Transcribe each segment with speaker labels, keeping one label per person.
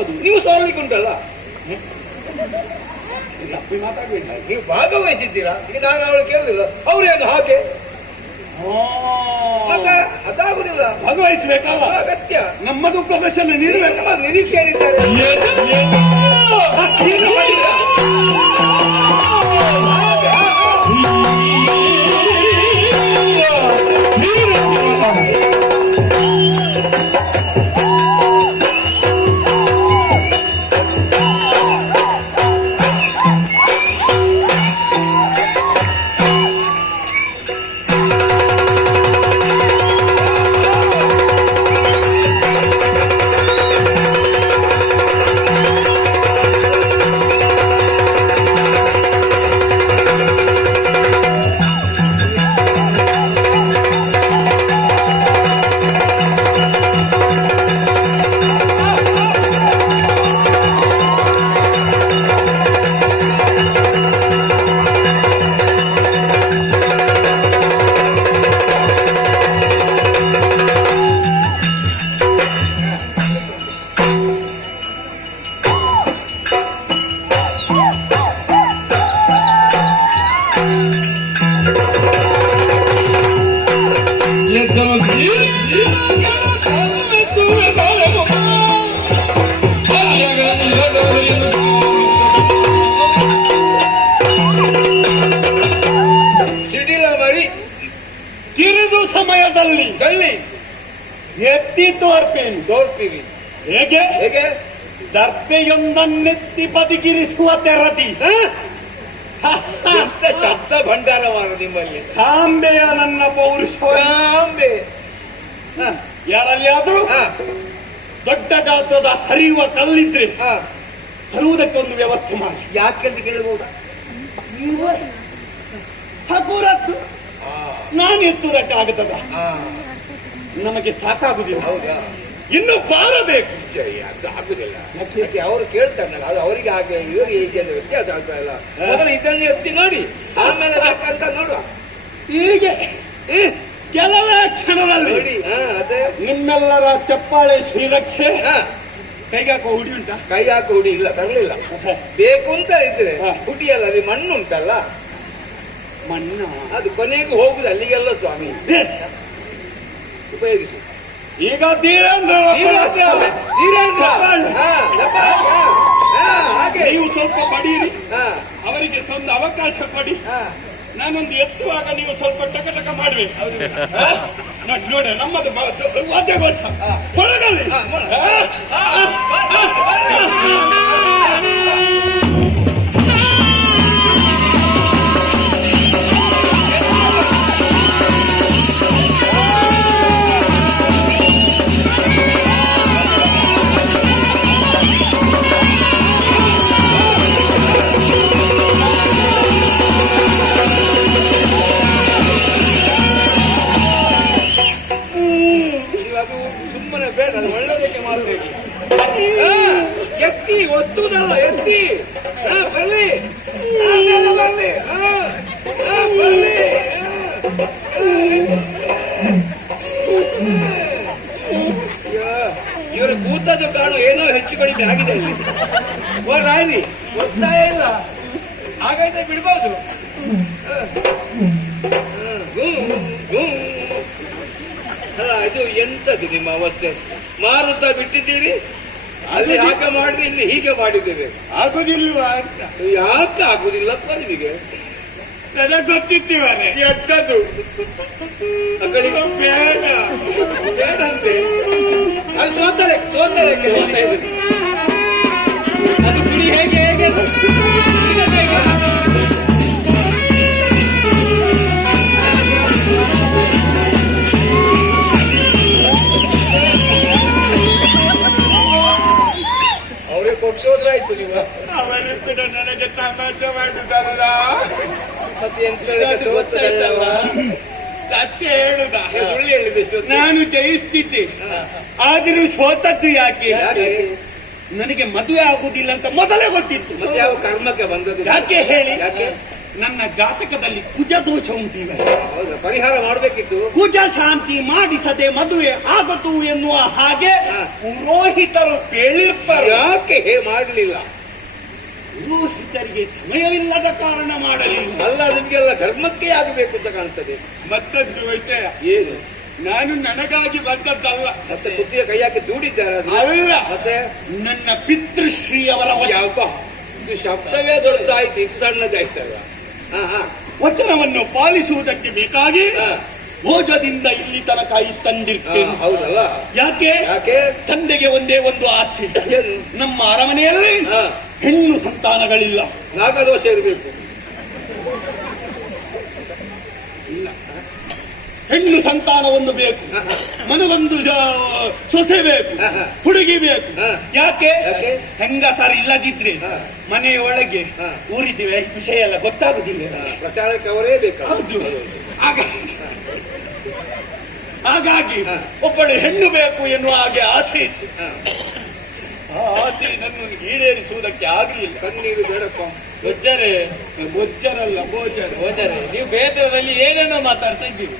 Speaker 1: ಹೌದು. ನೀವು ಸೋಲಿಕ್ಕೆ ಉಂಟಲ್ಲ
Speaker 2: ತಪ್ಪಿ ಮಾತಾಡ್ಬೇಡಿ
Speaker 1: ನೀವು ಭಾಗವಹಿಸಿದ್ದೀರಾ? ಈಗ ನಾನು ಅವಳು ಕೇಳುದಿಲ್ಲ. ಅವ್ರೇನು ಹಾಗೆ. ಮತ್ತೆ ಅದಾಗುದಿಲ್ಲ.
Speaker 2: ಭಾಗವಹಿಸಬೇಕಲ್ಲ
Speaker 1: ಅಗತ್ಯ
Speaker 2: ನಮ್ಮದು ಪ್ರದರ್ಶನ ನೀಡಬೇಕಲ್ಲ
Speaker 1: ನಮ್ಮ
Speaker 2: ಎತ್ತಿ ತೋರ್ಪೇನು?
Speaker 1: ತೋರ್ತೀರಿ
Speaker 2: ಹೇಗೆ?
Speaker 1: ಹೇಗೆ?
Speaker 2: ದರ್ಬೆಯೊಂದನ್ನೆತ್ತಿ ಬದಿಗಿರಿಸುವ ತೆರದಿ.
Speaker 1: ಎಂತ ಶಬ್ದ ಭಂಡಾರವಾರ ನಿಮ್ಮಲ್ಲಿ?
Speaker 2: ಕಾಂಬೆಯ ನನ್ನ ಪೌರುಷ
Speaker 1: ಕಾಂಬೆ.
Speaker 2: ಯಾರಲ್ಲಿ
Speaker 1: ಆದ್ರೂ
Speaker 2: ದೊಡ್ಡ ಗಾತ್ರದ ಹರಿಯುವ ಕಲ್ಲಿದ್ರೆ. ತರುವುದಕ್ಕೆ ಒಂದು ವ್ಯವಸ್ಥೆ ಮಾಡಿ.
Speaker 1: ಯಾಕೆಂತ ಕೇಳಬಹುದ
Speaker 2: ಹಗುರದ್ದು. ನಾನು ಎತ್ತುವುದಕ್ಕೆ ಆಗತದ
Speaker 1: ಹಾ.
Speaker 2: ನಮಗೆ ಸಾಕಾಗುದಿಲ್ಲ
Speaker 1: ಹೌದಾ
Speaker 2: ಇನ್ನು ಬಾರಬೇಕು.
Speaker 1: ಅದು ಆಗುದಿಲ್ಲ. ಯಾಕೆ? ಅವರು ಕೇಳ್ತಾರಲ್ಲ ಅದು ಅವರಿಗೆ ಹಾಗೆ ಇವರಿಗೆ ಹೇಗೆ ಅಂತ ವ್ಯತ್ಯಾಸ ಆಗ್ತಾ ಇಲ್ಲ. ಮೊದಲು ಇದನ್ನು ಎತ್ತಿ ನೋಡಿ ಆಮೇಲೆ ಅಂತ ನೋಡುವ.
Speaker 2: ಹೀಗೆ. ಕೆಲವೇ ಕ್ಷಣದಲ್ಲಿ
Speaker 1: ನೋಡಿ ಅದೇ.
Speaker 2: ನಿಮ್ಮೆಲ್ಲರ ಚಪ್ಪಾಳೆ ಶ್ರೀರಕ್ಷೆ
Speaker 1: ಹಾ.
Speaker 2: ಹಾಕುವ ಹುಡಿ ಉಂಟಾ?
Speaker 1: ಕೈ ಹಾಕೋ ಹುಡಿ ಇಲ್ಲ ತರಲಿಲ್ಲ ಬೇಕು ಅಂತ ಇದ್ರೆ ಹುಡಿಯಲ್ಲ ಅಲ್ಲಿ ಮಣ್ಣು ಉಂಟಲ್ಲ?
Speaker 2: ಮಣ್ಣ?
Speaker 1: ಅದು ಕೊನೆಗೂ ಹೋಗುದು ಅಲ್ಲಿಗೆಲ್ಲ ಸ್ವಾಮಿ. ಉಪಯೋಗಿಸು
Speaker 2: ಈಗ ಧೀರೇಂದ್ರ ನೀವು ಸ್ವಲ್ಪ ಪಡೀರಿ. ಅವರಿಗೆ ಸ್ವಲ್ಪ ಅವಕಾಶ ಕೊಡಿ. ನಾನೊಂದು ಎತ್ತುವಾಗ ನೀವು ಸ್ವಲ್ಪ ಟಕ ಟಕ ಮಾಡ್ಬೇಕು? ನೋಡಿ ನಮ್ಮದು ವಾದ್ಯಗೋಷ್ಠ ಹೊರಗಲ್ಲಿ
Speaker 1: ಒತ್ತುದಲ್ಲ ಎತ್ತಿ. ಬರ್ಲಿ. ಬರ್ಲಿ. ಬರ್ಲಿ. ಇವರು ಕೂತದ್ದು ಕಾಣು ಏನೋ ಹೆಚ್ಚು ಕಡಿಮೆ ಆಗಿದೆ ಓ, ರಾಯ್ರಿ ಒತ್ತಾಯ ಇಲ್ಲ. ಹಾಗೈತೆ ಬಿಡ್ಬೋದು. ಅಲ್ಲ ಇದು ಎಂತದ್ದು ನಿಮ್ಮ ಅವಸ್ಥೆ? ಮಾರುತ್ತಾ ಬಿಟ್ಟಿದ್ದೀರಿ? ಅಲ್ಲಿ ಯಾಕೆ ಮಾಡಿದೆ ಇಲ್ಲಿ ಹೀಗೆ ಮಾಡಿದ್ದೇವೆ.
Speaker 2: ಆಗುದಿಲ್ವಾ ಅಂತ.
Speaker 1: ಯಾಕೆ ಆಗುದಿಲ್ಲಪ್ಪ ನಿಮಗೆ?
Speaker 2: ನನಗೆ ಗೊತ್ತಿತ್ತೀವನೆ.
Speaker 1: ಎಂತದ್ದು ಸೋತಾರೆ ಸೋತಾರೆ
Speaker 2: ಬೇಡ
Speaker 1: ಅದು ಸೋತಲೆ ಸೋತಲೆ ಹೇಳ್ತಾ ಅದು ಹೇಗೆ ಹೇಗೆ? ಕೊಟ್ಟೋದ್ರಾಯ್ತು ನೀವು.
Speaker 2: ಅವರು ಕೂಡ ನನಗೆ ತಮಾಷೆ ಮಾಡಿದಾರಲ್ಲ
Speaker 1: ಮತ್ತೆ ಎಂತ ಹೇಳಿದ್ರೆ ಸೋತದಲ್ಲವ?
Speaker 2: ಸತ್ಯ ಹೇಳುದ?
Speaker 1: ಸುಳ್ಳು
Speaker 2: ನಾನು ಜಯಿಸ್ತಿದ್ದೆ. ಆದರೂ ಸೋತದ್ದು ಯಾಕೆ? ನನಗೆ ಮದುವೆ ಆಗುದಿಲ್ಲ ಅಂತ ಮೊದಲೇ ಗೊತ್ತಿತ್ತು.
Speaker 1: ಮತ್ತೆ ಯಾವ ಕರ್ಮಕ್ಕೆ ಬಂದದ್ದು?
Speaker 2: ಯಾಕೆ ಹೇಳಿ? ನನ್ನ ಜಾತಕದಲ್ಲಿ ಕುಜ ದೋಷ ಉಂಟಿವೆ.
Speaker 1: ಪರಿಹಾರ ಮಾಡಬೇಕಿತ್ತು.
Speaker 2: ಕುಜ ಶಾಂತಿ ಮಾಡಿಸದೆ ಮದುವೆ ಆಗದು ಎನ್ನುವ ಹಾಗೆ. ಪುರೋಹಿತರು ಕೇಳಿರ್ತಾರೆ.
Speaker 1: ಯಾಕೆ ಹೇ ಮಾಡಲಿಲ್ಲ?
Speaker 2: ಇನ್ನೂ ಶಿಷ್ಯರಿಗೆ ಸಮಯವಿಲ್ಲದ ಕಾರಣ ಮಾಡಲಿಲ್ಲ
Speaker 1: ಅಲ್ಲ ನಿಮಗೆಲ್ಲ ಧರ್ಮಕ್ಕೆ ಆಗಬೇಕು ಅಂತ ಕಾಣ್ತದೆ.
Speaker 2: ಮತ್ತೊಂದು ವಿಷಯ
Speaker 1: ಏನು?
Speaker 2: ನಾನು ನನಗಾಗಿ ಬಂದದ್ದಲ್ಲ.
Speaker 1: ಮತ್ತೆ ಬುದ್ಧಿಯ ಕೈ ಹಾಕಿ ದೂಡಿದ್ದಾರೆ?
Speaker 2: ಅಲ್ಲ.
Speaker 1: ಮತ್ತೆ?
Speaker 2: ನನ್ನ ಪಿತೃಶ್ರೀ ಅವರ ವಚ-
Speaker 1: ಯಾವ ಇದು ಶಬ್ದವೇ ದೊಡ್ಡದಾಯ್ತು ಇದು ಸಣ್ಣದಾಯ್ತಲ್ಲ.
Speaker 2: ವಚನವನ್ನು ಪಾಲಿಸುವುದಕ್ಕೆ ಬೇಕಾಗಿ. ಭೋಜದಿಂದ ಇಲ್ಲಿ ತನಕ ತಂದಿರ್ತೇನೆ.
Speaker 1: ಹೌದಲ್ಲ?
Speaker 2: ಯಾಕೆ?
Speaker 1: ಯಾಕೆ?
Speaker 2: ತಂದೆಗೆ ಒಂದೇ ಒಂದು ಆಸೆ? ನಮ್ಮ ಅರಮನೆಯಲ್ಲಿ ಹೆಣ್ಣು ಸಂತಾನಗಳಿಲ್ಲ.
Speaker 1: ನಾಗದೋಷ ಇರಬೇಕು.
Speaker 2: ಹೆಣ್ಣು ಸಂತಾನ ಒಂದು ಬೇಕು ಮನವೊಂದು ಜ- ಸೊಸೆ ಬೇಕು. ಹುಡುಗಿ ಬೇಕು. ಯಾಕೆ?
Speaker 1: ಹೆಂಗ
Speaker 2: ಹೆಂಗಸರು ಇಲ್ಲದಿದ್ರೆ. ಮನೆಯೊಳಗೆ. ಊರಿದ್ದೀವಿ. ವಿಷಯ ಎಲ್ಲ ಗೊತ್ತಾಗುದಿಲ್ಲ.
Speaker 1: ಪ್ರಚಾರಕ್ಕೆ ಅವರೇ ಬೇಕು
Speaker 2: ಹೌದು. ಹಾಗಾಗಿ ಹಾಗಾಗಿ. ಒಬ್ಬಳು ಹೆಣ್ಣು ಬೇಕು ಎನ್ನುವ ಹಾಗೆ ಆಸೆ ಇತ್ತು. ಆ ಆಸೆ ನನ್ನನ್ನು ಈಡೇರಿಸುವುದಕ್ಕೆ ಆಗಲಿಲ್ಲ.
Speaker 1: ಕಣ್ಣೀರು ಬೇಡಪ್ಪ.
Speaker 3: ಗೊಜ್ಜರೆ
Speaker 2: ಗೊಜ್ಜರಲ್ಲ ಗೋಜರ
Speaker 3: ಗೋಜರೆ ನೀವು ಬೇಸರದಲ್ಲಿ ಏನೇನೋ ಮಾತಾಡ್ತಾ ಇದ್ದೀರಿ.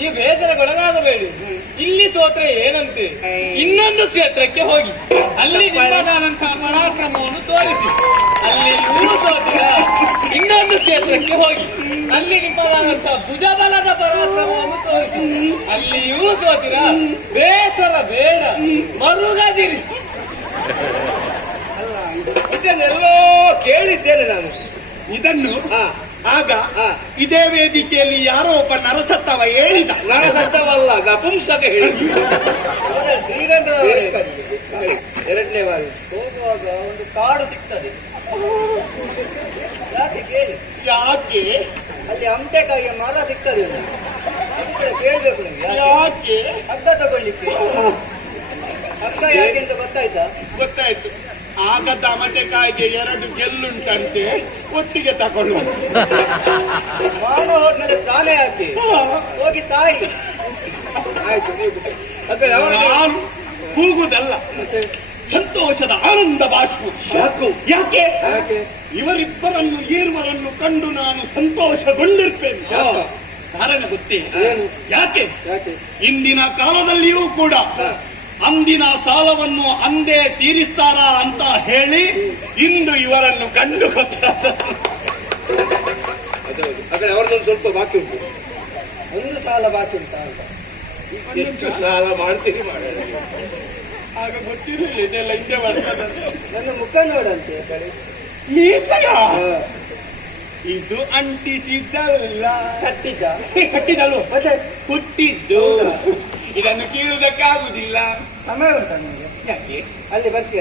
Speaker 3: ನೀವು ಬೇಸರಗೊಳಗಾಗಬೇಡಿ. ಇಲ್ಲಿ ಸೋತ್ರೆ ಏನಂತೆ? ಇನ್ನೊಂದು ಕ್ಷೇತ್ರಕ್ಕೆ ಹೋಗಿ. ಅಲ್ಲಿ ನಿಮ್ಮದಾದಂತಹ ಪರಾಕ್ರಮವನ್ನು ತೋರಿಸಿ. ಅಲ್ಲಿ ಸೋತ್ರ ಇನ್ನೊಂದು ಕ್ಷೇತ್ರಕ್ಕೆ ಹೋಗಿ. ಅಲ್ಲಿ ನಿಮ್ಮದಾದಂತಹ ಭುಜಬಲದ ಪರಾಕ್ರಮವನ್ನು ತೋರಿಸಿ. ಅಲ್ಲಿಯೂ ಸೋತಿರ. ಬೇಸರ ಬೇಡ. ಮರುಗದಿರಿ.
Speaker 1: ಇದನ್ನೆಲ್ಲೋ ಕೇಳಿದ್ದೇನೆ ನಾನು.
Speaker 2: ಇದನ್ನು ಆಗ. ಇದೇ ವೇದಿಕೆಯಲ್ಲಿ ಯಾರೋ ಒಬ್ಬ ನರಸತ್ತವ ಹೇಳಿದ.
Speaker 1: ನರಸತ್ತವಲ್ಲ ಸತ್ತವಲ್ಲ ನಪುಂಸಕ
Speaker 3: ಹೇಳಿದ.
Speaker 1: ಎರಡನೇ ಬಾರಿ.
Speaker 3: ಹೋಗುವಾಗ ಒಂದು ಕಾಡು ಸಿಗ್ತದೆ. ಯಾಕೆ ಕೇಳಿ?
Speaker 2: ಯಾಕೆ?
Speaker 3: ಅಲ್ಲಿ ಅಮಟೆಕಾಯಿಗೆ ಮರ. ಅದಕ್ಕೆ ಕೇಳ್ಬೇಕು ಯಾಕೆ? ಹಗ್ಗ ತಗೊಳ್ಳಿಕ್ಕೆ ಹಗ್ಗ ಯಾಕೆ ಅಂತ ಗೊತ್ತಾಯ್ತಾ?
Speaker 2: ಗೊತ್ತಾಯ್ತು. ಆಗ ತಮಟೆಕಾಯಿಗೆ ಎರಡು ಗೆಲ್ಲುಂಟಂತೆ ಒಟ್ಟಿಗೆ ತಗೊಳ್ಳುವ
Speaker 3: ಮಾನ ಹೋದ್ಮೇಲೆ ತಾನೇ ಹಾಕಿ ಹೋಗಿ ತಾಯಿ.
Speaker 1: ಆಯ್ತು
Speaker 2: ನಾನು ಕೂಗುದಲ್ಲ.
Speaker 1: ಮತ್ತೆ?
Speaker 2: ಸಂತೋಷದ ಆನಂದ ಬಾಷ್ಪ.
Speaker 1: ಯಾಕು?
Speaker 2: ಯಾಕೆ? ಇವರಿಬ್ಬರನ್ನು ಈರ್ವರನ್ನು ಕಂಡು ನಾನು ಸಂತೋಷಗೊಂಡಿರ್ತೇನೆ? ಕಾರಣ ಗೊತ್ತೇ? ಯಾಕೆ?
Speaker 1: ಯಾಕೆ?
Speaker 2: ಇಂದಿನ ಕಾಲದಲ್ಲಿಯೂ ಕೂಡ ಅಂದಿನ ಸಾಲವನ್ನು ಅಂದೇ ತೀರಿಸ್ತಾರ ಅಂತ ಹೇಳಿ ಇಂದು ಇವರನ್ನು ಕಂಡು
Speaker 1: ಅವ್ರದ್ದೊಂದು ಸ್ವಲ್ಪ ಬಾಕಿ ಉಂಟು.
Speaker 3: ಒಂದು ಸಾಲ ಬಾಕಿ ಉಂಟಾ
Speaker 1: ಸಾಲ. ಮಾಡ್ತೀನಿ ಮಾಡಿ
Speaker 2: ಆಗ ಗೊತ್ತಿರಲಿಲ್ಲ ಇದೆಲ್ಲ ಹಿಂದೆ ಬರ್ತದೆ
Speaker 3: ನನ್ನ ಮುಖ ನೋಡಂತೆ ಕಡೆ.
Speaker 2: ಮೀಸೆಯ? ಇದು ಅಂಟಿಸಿದ್ದಲ್ಲ.
Speaker 3: ಕಟ್ಟಿದ್ದ.
Speaker 2: ಕಟ್ಟಿದಲ್ವ
Speaker 3: ಮತ್ತೆ?
Speaker 2: ಹುಟ್ಟಿದ್ದು. ಇದನ್ನು ಕೀಳುವುದಕ್ಕಾಗುದಿಲ್ಲ
Speaker 3: ಸಮಯ ಉಂಟಾ ನಿಮಗೆ?
Speaker 2: ಯಾಕೆ?
Speaker 3: ಅಲ್ಲಿ ಬರ್ತೀಯ